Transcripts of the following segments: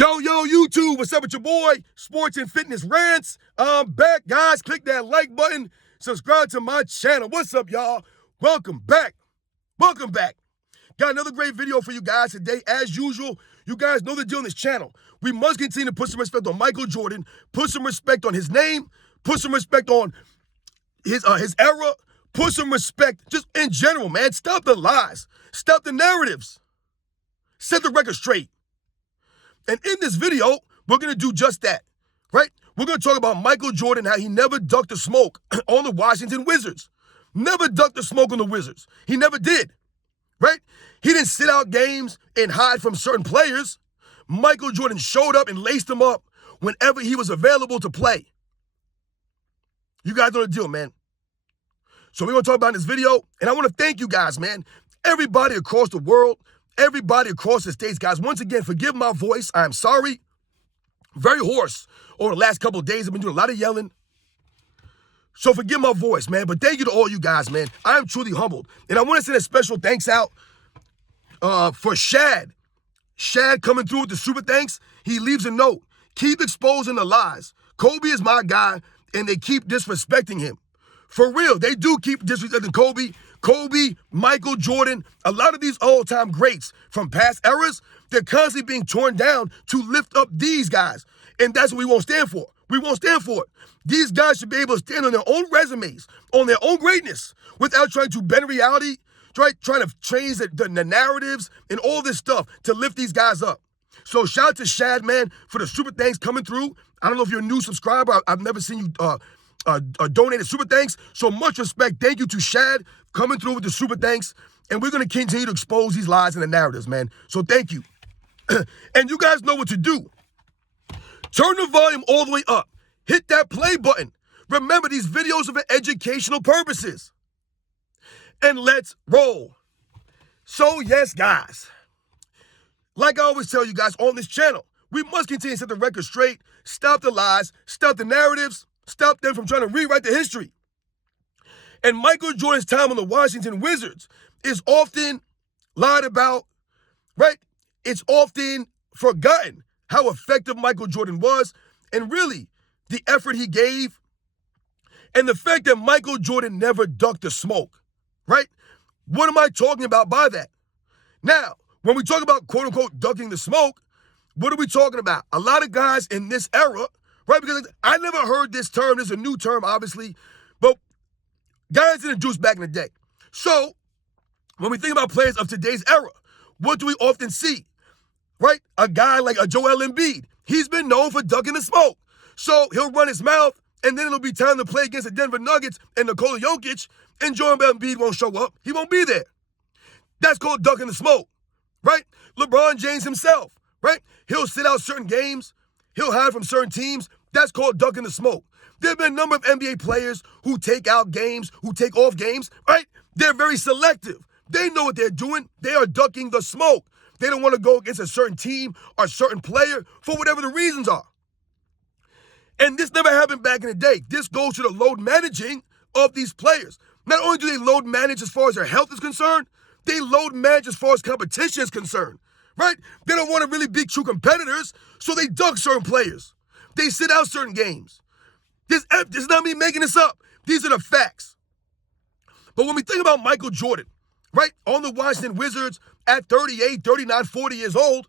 Yo, YouTube, what's up with your boy? Sports and Fitness Rants. I'm back, guys. Click that like button. Subscribe to my channel. What's up, y'all? Welcome back. Welcome back. Got another great video for you guys today. As usual, you guys know the deal on this channel. We must continue to put some respect on Michael Jordan, put some respect on his name, put some respect on his era, put some respect just in general, man. Stop the lies. Stop the narratives. Set the record straight. And in this video, we're going to do just that, right? We're going to talk about Michael Jordan, how he never ducked the smoke on the Washington Wizards. Never ducked the smoke on the Wizards. He never did, right? He didn't sit out games and hide from certain players. Michael Jordan showed up and laced them up whenever he was available to play. You guys know the deal, man. So we're going to talk about in this video, and I want to thank you guys, man. Everybody across the world, everybody across the states, guys. Once again, forgive my voice. I'm sorry. Very hoarse over the last couple of days. I've been doing a lot of yelling. So forgive my voice, man. But thank you to all you guys, man. I am truly humbled. And I want to send a special thanks out for Shad. Shad coming through with the super thanks. He leaves a note. Keep exposing the lies. Kobe is my guy, and they keep disrespecting him. For real, they do keep disrespecting Kobe. Kobe, Michael Jordan, a lot of these all-time greats from past eras, they're constantly being torn down to lift up these guys. And that's what we won't stand for. We won't stand for it. These guys should be able to stand on their own resumes, on their own greatness, without trying to bend reality, trying to change the narratives and all this stuff to lift these guys up. So shout out to Shad, man, for the super thanks coming through. I don't know if you're a new subscriber. I've never seen you donated super thanks. So much respect. Thank you to Shad coming through with the super thanks. And we're going to continue to expose these lies and the narratives, man. So thank you. And you guys know what to do. Turn the volume all the way up. Hit that play button. Remember, these videos are for educational purposes. And let's roll. So yes, guys. Like I always tell you guys on this channel, we must continue to set the record straight. Stop the lies. Stop the narratives. Stop them from trying to rewrite the history. And Michael Jordan's time on the Washington Wizards is often lied about, right? It's often forgotten how effective Michael Jordan was and really the effort he gave and the fact that Michael Jordan never ducked the smoke, right? What am I talking about by that? Now, when we talk about quote-unquote ducking the smoke, what are we talking about? A lot of guys in this era, right? Because I never heard this term. This is a new term, obviously. But guys introduced back in the day. So when we think about players of today's era, what do we often see? Right? A guy like a Joel Embiid. He's been known for ducking the smoke. So he'll run his mouth, and then it'll be time to play against the Denver Nuggets and Nikola Jokic, and Joel Embiid won't show up. He won't be there. That's called ducking the smoke. Right? LeBron James himself. Right? He'll sit out certain games. He'll hide from certain teams. That's called ducking the smoke. There have been a number of NBA players who take out games, who take off games, right? They're very selective. They know what they're doing. They are ducking the smoke. They don't want to go against a certain team or certain player for whatever the reasons are. And this never happened back in the day. This goes to the load managing of these players. Not only do they load manage as far as their health is concerned, they load manage as far as competition is concerned, right? They don't want to really be true competitors, so they duck certain players. They sit out certain games. This is not me making this up. These are the facts. But when we think about Michael Jordan, right, on the Washington Wizards at 38, 39, 40 years old,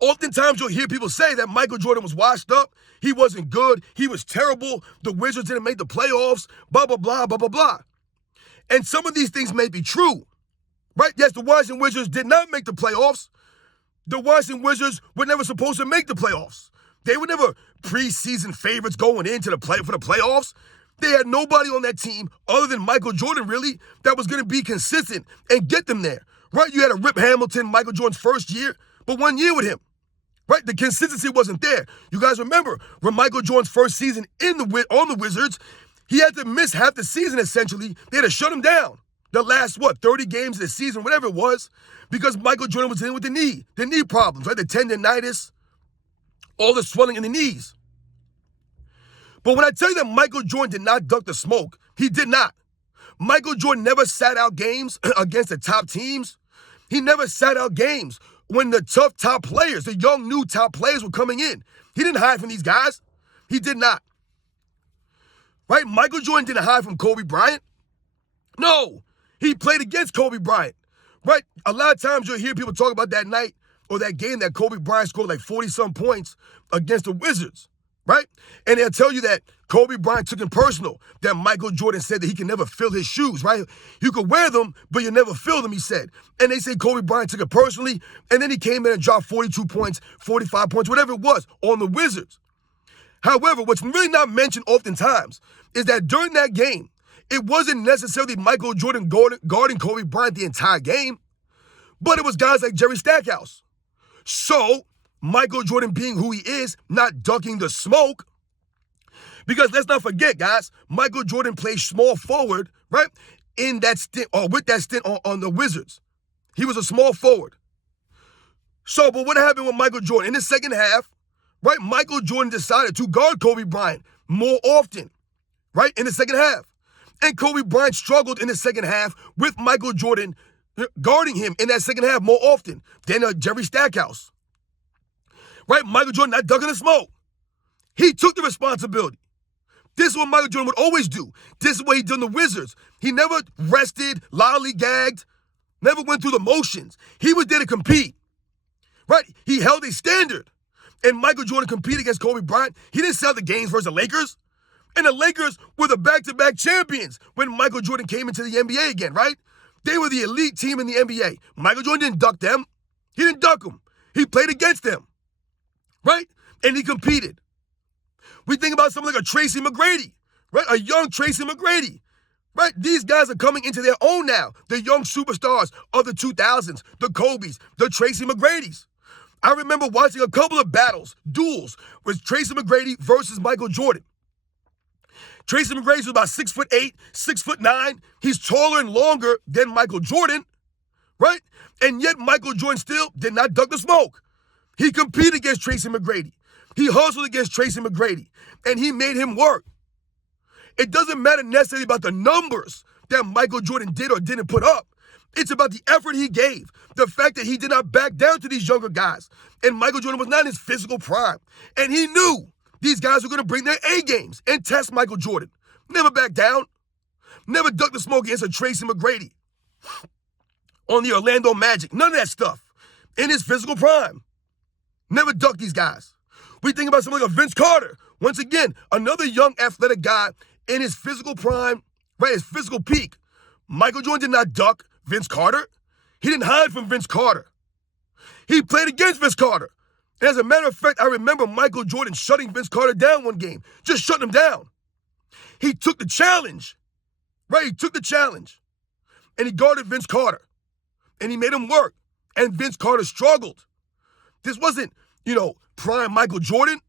oftentimes you'll hear people say that Michael Jordan was washed up. He wasn't good. He was terrible. The Wizards didn't make the playoffs, blah, blah, blah, blah, blah, blah. And some of these things may be true, right? Yes, the Washington Wizards did not make the playoffs. The Washington Wizards were never supposed to make the playoffs. They were never preseason favorites going into for the playoffs. They had nobody on that team other than Michael Jordan, really, that was going to be consistent and get them there, right? You had a Rip Hamilton, Michael Jordan's first year, but 1 year with him, right? The consistency wasn't there. You guys remember when Michael Jordan's first season on the Wizards, he had to miss half the season, essentially. They had to shut him down. The last, 30 games of the season, whatever it was, because Michael Jordan was dealing with the knee problems, right? The tendonitis, all the swelling in the knees. But when I tell you that Michael Jordan did not duck the smoke, he did not. Michael Jordan never sat out games against the top teams. He never sat out games when the tough top players, the young new top players were coming in. He didn't hide from these guys. He did not. Right? Michael Jordan didn't hide from Kobe Bryant. No, he played against Kobe Bryant. Right? A lot of times you'll hear people talk about that night or that game that Kobe Bryant scored like 40-some points against the Wizards. Right? And they'll tell you that Kobe Bryant took it personal, that Michael Jordan said that he can never fill his shoes, right? You could wear them, but you never fill them, he said. And they say Kobe Bryant took it personally, and then he came in and dropped 42 points, 45 points, whatever it was, on the Wizards. However, what's really not mentioned oftentimes is that during that game, it wasn't necessarily Michael Jordan guarding Kobe Bryant the entire game, but it was guys like Jerry Stackhouse. So, Michael Jordan being who he is, not ducking the smoke. Because let's not forget, guys, Michael Jordan played small forward, right? In that stint, or with that stint on the Wizards. He was a small forward. So, but what happened with Michael Jordan? In the second half, right, Michael Jordan decided to guard Kobe Bryant more often, right, in the second half. And Kobe Bryant struggled in the second half with Michael Jordan guarding him in that second half more often than Jerry Stackhouse. Right? Michael Jordan not ducking the smoke. He took the responsibility. This is what Michael Jordan would always do. This is what he did in the Wizards. He never rested, lollygagged, never went through the motions. He was there to compete. Right? He held a standard. And Michael Jordan competed against Kobe Bryant. He didn't sell the games versus the Lakers. And the Lakers were the back-to-back champions when Michael Jordan came into the NBA again, right? They were the elite team in the NBA. Michael Jordan didn't duck them. He didn't duck them. He played against them. Right? And he competed. We think about someone like a Tracy McGrady, right? A young Tracy McGrady, right? These guys are coming into their own now. The young superstars of the 2000s, the Kobes, the Tracy McGradys. I remember watching a couple of battles, duels, with Tracy McGrady versus Michael Jordan. Tracy McGrady was about 6'8", 6'9". He's taller and longer than Michael Jordan, right? And yet Michael Jordan still did not duck the smoke. He competed against Tracy McGrady. He hustled against Tracy McGrady, and he made him work. It doesn't matter necessarily about the numbers that Michael Jordan did or didn't put up. It's about the effort he gave, the fact that he did not back down to these younger guys. And Michael Jordan was not in his physical prime. And he knew these guys were going to bring their A games and test Michael Jordan. Never back down. Never duck the smoke against a Tracy McGrady on the Orlando Magic. None of that stuff. In his physical prime. Never duck these guys. We think about someone like a Vince Carter. Once again, another young athletic guy in his physical prime, right, his physical peak. Michael Jordan did not duck Vince Carter. He didn't hide from Vince Carter. He played against Vince Carter. And as a matter of fact, I remember Michael Jordan shutting Vince Carter down one game. Just shutting him down. He took the challenge. Right? He took the challenge. And he guarded Vince Carter. And he made him work. And Vince Carter struggled. This wasn't, prime Michael Jordan.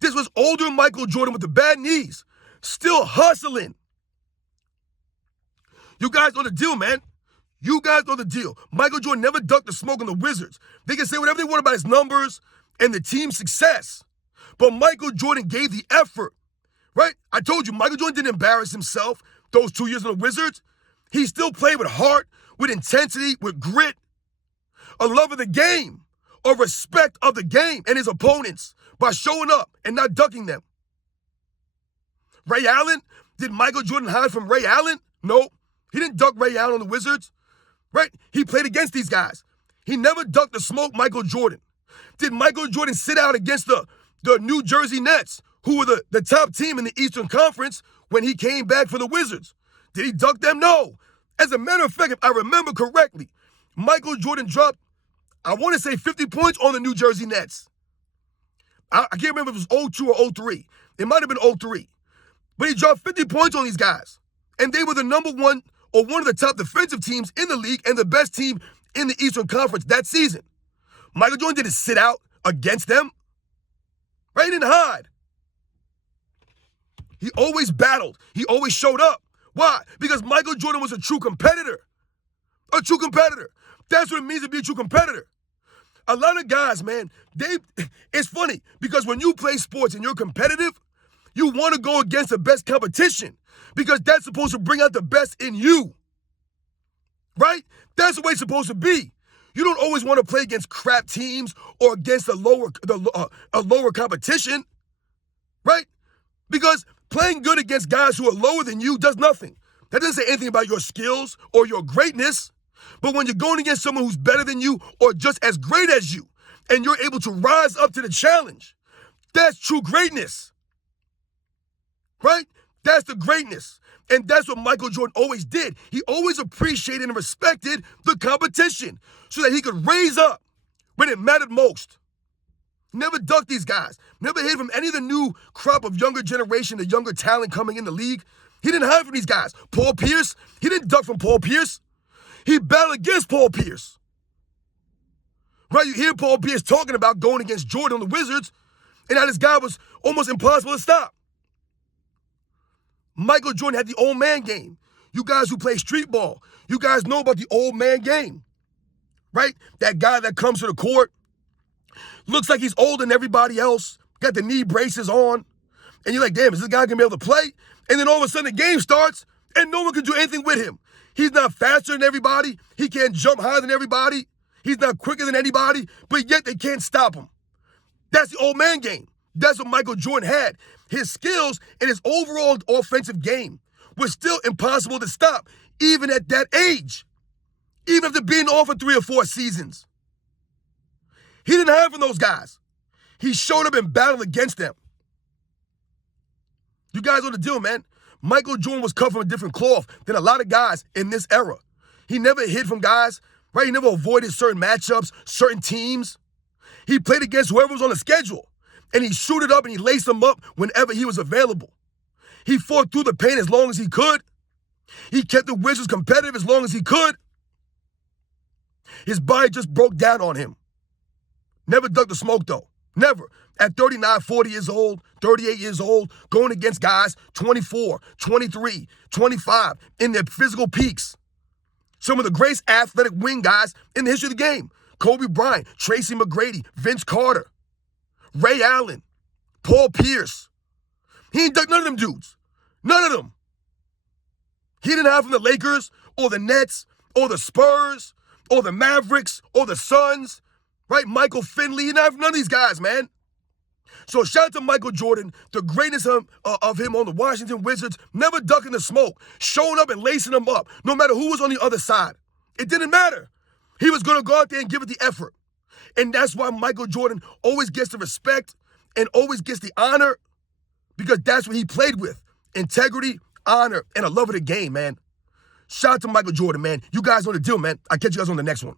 This was older Michael Jordan with the bad knees. Still hustling. You guys know the deal, man. You guys know the deal. Michael Jordan never ducked the smoke on the Wizards. They can say whatever they want about his numbers and the team's success. But Michael Jordan gave the effort, right? I told you, Michael Jordan didn't embarrass himself those 2 years in the Wizards. He still played with heart, with intensity, with grit, a love of the game, a respect of the game and his opponents by showing up and not ducking them. Ray Allen? Did Michael Jordan hide from Ray Allen? No. He didn't duck Ray Allen on the Wizards, right? He played against these guys. He never ducked the smoke Michael Jordan. Did Michael Jordan sit out against the New Jersey Nets, who were the top team in the Eastern Conference when he came back for the Wizards? Did he duck them? No. As a matter of fact, if I remember correctly, Michael Jordan dropped, I want to say 50 points on the New Jersey Nets. I can't remember if it was 02 or 03. It might have been 03. But he dropped 50 points on these guys. And they were the number one or one of the top defensive teams in the league and the best team in the Eastern Conference that season. Michael Jordan didn't sit out against them. Right? He didn't hide. He always battled. He always showed up. Why? Because Michael Jordan was a true competitor. A true competitor. That's what it means to be a true competitor. A lot of guys, man, it's funny because when you play sports and you're competitive, you want to go against the best competition because that's supposed to bring out the best in you. Right? That's the way it's supposed to be. You don't always want to play against crap teams or against a lower competition, right? Because playing good against guys who are lower than you does nothing. That doesn't say anything about your skills or your greatness. But when you're going against someone who's better than you or just as great as you, and you're able to rise up to the challenge, that's true greatness, right? That's the greatness. And that's what Michael Jordan always did. He always appreciated and respected the competition so that he could raise up when it mattered most. Never ducked these guys. Never hid from any of the new crop of younger generation, the younger talent coming in the league. He didn't hide from these guys. Paul Pierce, he didn't duck from Paul Pierce. He battled against Paul Pierce. Right? You hear Paul Pierce talking about going against Jordan on the Wizards and how this guy was almost impossible to stop. Michael Jordan had the old man game. You guys who play street ball, you guys know about the old man game, right? That guy that comes to the court, looks like he's older than everybody else, got the knee braces on, and you're like, damn, is this guy gonna be able to play? And then all of a sudden the game starts and no one can do anything with him. He's not faster than everybody. He can't jump higher than everybody. He's not quicker than anybody, but yet they can't stop him. That's the old man game. That's what Michael Jordan had. His skills and his overall offensive game was still impossible to stop, even at that age, even after being off for 3 or 4 seasons. He didn't hide from those guys. He showed up and battled against them. You guys know the deal, man. Michael Jordan was cut from a different cloth than a lot of guys in this era. He never hid from guys, right? He never avoided certain matchups, certain teams. He played against whoever was on the schedule, and he suited up and he laced them up whenever he was available. He fought through the pain as long as he could. He kept the Wizards competitive as long as he could. His body just broke down on him. Never ducked the smoke, though. Never. At 39, 40 years old, 38 years old, going against guys 24, 23, 25 in their physical peaks. Some of the greatest athletic wing guys in the history of the game. Kobe Bryant, Tracy McGrady, Vince Carter, Ray Allen, Paul Pierce. He ain't ducked none of them dudes. None of them. He didn't have from the Lakers or the Nets or the Spurs or the Mavericks or the Suns, right? Michael Finley. He didn't have from none of these guys, man. So shout out to Michael Jordan, the greatness of him on the Washington Wizards, never ducking the smoke, showing up and lacing them up, no matter who was on the other side. It didn't matter. He was going to go out there and give it the effort. And that's why Michael Jordan always gets the respect and always gets the honor, because that's what he played with. Integrity, honor, and a love of the game, man. Shout out to Michael Jordan, man. You guys know the deal, man. I'll catch you guys on the next one.